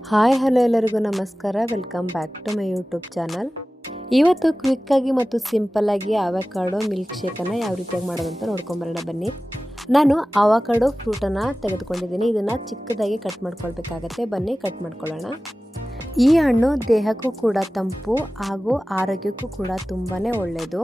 Hi, hello ಎಲ್ಲರಿಗೂ ನಮಸ್ಕಾರ. Welcome back to my YouTube channel. ಇವತ್ತು ಕ್ವಿಕ್ಕಾಗಿ ಮತ್ತು ಸಿಂಪಲ್ಲಾಗಿ ಆವಕಾಡೋ ಮಿಲ್ಕ್ ಶೇಕನ್ನು ಯಾವ ರೀತಿಯಾಗಿ ಮಾಡೋದಂತ ನೋಡ್ಕೊಂಬರೋಣ ಬನ್ನಿ. ನಾನು ಆವಕಾಡೋ ಫ್ರೂಟನ್ನು ತೆಗೆದುಕೊಂಡಿದ್ದೀನಿ. ಇದನ್ನು ಚಿಕ್ಕದಾಗಿ ಕಟ್ ಮಾಡ್ಕೊಳ್ಬೇಕಾಗತ್ತೆ. ಬನ್ನಿ, ಕಟ್ ಮಾಡ್ಕೊಳ್ಳೋಣ. ಈ ಹಣ್ಣು ದೇಹಕ್ಕೂ ಕೂಡ ತಂಪು ಹಾಗೂ ಆರೋಗ್ಯಕ್ಕೂ ಕೂಡ ತುಂಬಾ ಒಳ್ಳೆಯದು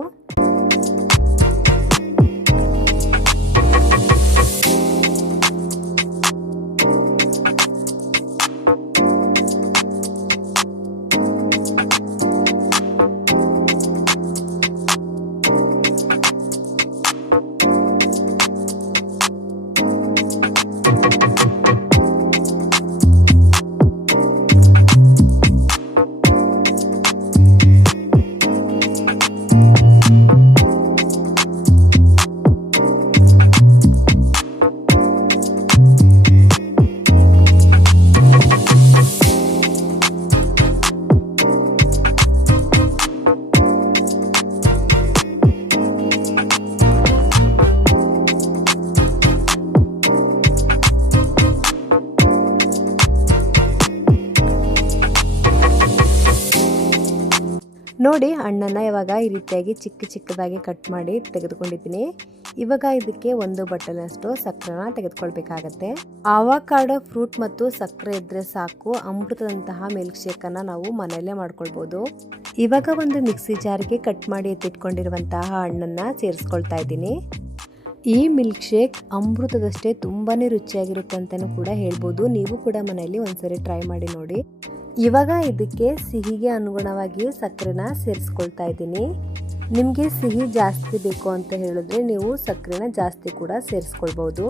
ನೋಡಿ ಹಣ್ಣನ್ನು ಇವಾಗ ಈ ರೀತಿಯಾಗಿ ಚಿಕ್ಕ ಚಿಕ್ಕದಾಗಿ ಕಟ್ ಮಾಡಿ ತೆಗೆದುಕೊಂಡಿದ್ದೀನಿ. ಇವಾಗ ಇದಕ್ಕೆ ಒಂದು ಬಟ್ಟಲಷ್ಟು ಸಕ್ಕರೆನ ತೆಗೆದುಕೊಳ್ಬೇಕಾಗತ್ತೆ. ಆವಾಕಾಡೋ ಫ್ರೂಟ್ ಮತ್ತು ಸಕ್ಕರೆ ಇದ್ರೆ ಸಾಕು. ಅಮೃತದಂತಹ ಮಿಲ್ಕ್ ಶೇಕನ್ನು ನಾವು ಮನೆಯಲ್ಲೇ ಮಾಡ್ಕೊಳ್ಬೋದು. ಇವಾಗ ಒಂದು ಮಿಕ್ಸಿ ಜಾರಿಗೆ ಕಟ್ ಮಾಡಿ ಎತ್ತಿಟ್ಕೊಂಡಿರುವಂತಹ ಹಣ್ಣನ್ನು ಸೇರಿಸ್ಕೊಳ್ತಾ ಇದ್ದೀನಿ. ಈ ಮಿಲ್ಕ್ ಶೇಕ್ ಅಮೃತದಷ್ಟೇ ತುಂಬಾ ರುಚಿಯಾಗಿರುತ್ತೆ ಅಂತಲೂ ಕೂಡ ಹೇಳ್ಬೋದು. ನೀವು ಕೂಡ ಮನೆಯಲ್ಲಿ ಒಂದ್ಸರಿ ಟ್ರೈ ಮಾಡಿ ನೋಡಿ. ಇವಾಗ ಇದಕ್ಕೆ ಸಿಹಿಗೆ ಅನುಗುಣವಾಗಿ ಸಕ್ಕರೆನ ಸೇರಿಸ್ಕೊಳ್ತಾ ಇದ್ದೀನಿ. ನಿಮಗೆ ಸಿಹಿ ಜಾಸ್ತಿ ಬೇಕು ಅಂತ ಹೇಳಿದ್ರೆ ನೀವು ಸಕ್ಕರೆನ ಜಾಸ್ತಿ ಕೂಡ ಸೇರಿಸ್ಕೊಳ್ಬೋದು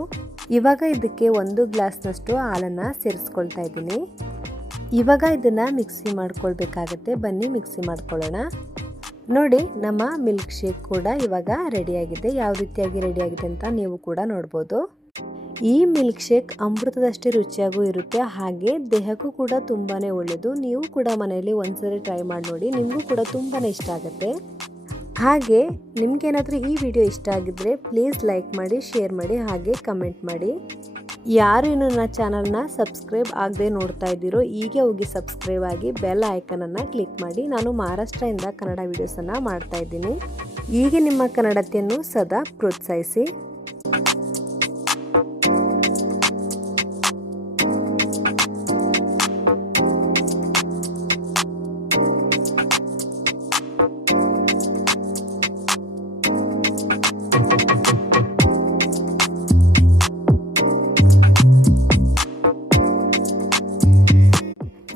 ಇವಾಗ ಇದಕ್ಕೆ ಒಂದು ಗ್ಲಾಸ್ನಷ್ಟು ಹಾಲನ್ನು ಸೇರಿಸ್ಕೊಳ್ತಾ ಇದ್ದೀನಿ. ಇವಾಗ ಇದನ್ನು ಮಿಕ್ಸಿ ಮಾಡ್ಕೊಳ್ಬೇಕಾಗತ್ತೆ. ಬನ್ನಿ ಮಿಕ್ಸಿ ಮಾಡ್ಕೊಳ್ಳೋಣ. ನೋಡಿ, ನಮ್ಮ ಮಿಲ್ಕ್ ಶೇಕ್ ಕೂಡ ಇವಾಗ ರೆಡಿಯಾಗಿದೆ ಯಾವ ರೀತಿಯಾಗಿ ರೆಡಿಯಾಗಿದೆ ಅಂತ ನೀವು ಕೂಡ ನೋಡ್ಬೋದು. ಈ ಮಿಲ್ಕ್ ಶೇಕ್ ಅಮೃತದಷ್ಟೇ ರುಚಿಯಾಗೂ ಇರುತ್ತೆ, ಹಾಗೆ ದೇಹಕ್ಕೂ ಕೂಡ ತುಂಬಾ ಒಳ್ಳೆಯದು ನೀವು ಕೂಡ ಮನೆಯಲ್ಲಿ ಒಂದ್ಸರಿ ಟ್ರೈ ಮಾಡಿ ನೋಡಿ, ನಿಮಗೂ ಕೂಡ ತುಂಬಾ ಇಷ್ಟ ಆಗುತ್ತೆ. ಹಾಗೆ ನಿಮಗೇನಾದರೂ ಈ ವಿಡಿಯೋ ಇಷ್ಟ ಆಗಿದ್ದರೆ ಪ್ಲೀಸ್ ಲೈಕ್ ಮಾಡಿ, ಶೇರ್ ಮಾಡಿ, ಹಾಗೆ ಕಮೆಂಟ್ ಮಾಡಿ. ಯಾರು ಇನ್ನು ನನ್ನ ಚಾನಲ್ನ ಸಬ್ಸ್ಕ್ರೈಬ್ ಆಗದೆ ನೋಡ್ತಾ ಇದ್ದೀರೋ ಈಗ ಹೋಗಿ ಸಬ್ಸ್ಕ್ರೈಬ್ ಆಗಿ ಬೆಲ್ ಐಕನನ್ನು ಕ್ಲಿಕ್ ಮಾಡಿ. ನಾನು ಮಹಾರಾಷ್ಟ್ರದಿಂದ ಕನ್ನಡ ವೀಡಿಯೋಸನ್ನು ಮಾಡ್ತಾ ಇದ್ದೀನಿ. ಹೀಗೆ ನಿಮ್ಮ ಕನ್ನಡತೆಯನ್ನು ಸದಾ ಪ್ರೋತ್ಸಾಹಿಸಿ.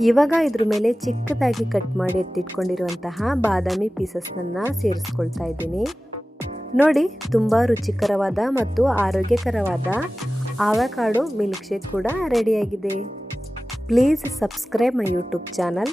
ಇವಾಗ ಇದ್ರ ಮೇಲೆ ಚಿಕ್ಕದಾಗಿ ಕಟ್ ಮಾಡಿ ಎತ್ತಿಟ್ಕೊಂಡಿರುವಂತಹ ಬಾದಾಮಿ ಪೀಸಸ್ನನ್ನು ಸೇರಿಸ್ಕೊಳ್ತಾ ಇದ್ದೀನಿ. ನೋಡಿ, ತುಂಬ ರುಚಿಕರವಾದ ಮತ್ತು ಆರೋಗ್ಯಕರವಾದ ಆವಕಾಡು ಮಿಲ್ಕ್ ಶೇಕ್ ಕೂಡ ರೆಡಿಯಾಗಿದೆ. Please subscribe my YouTube channel.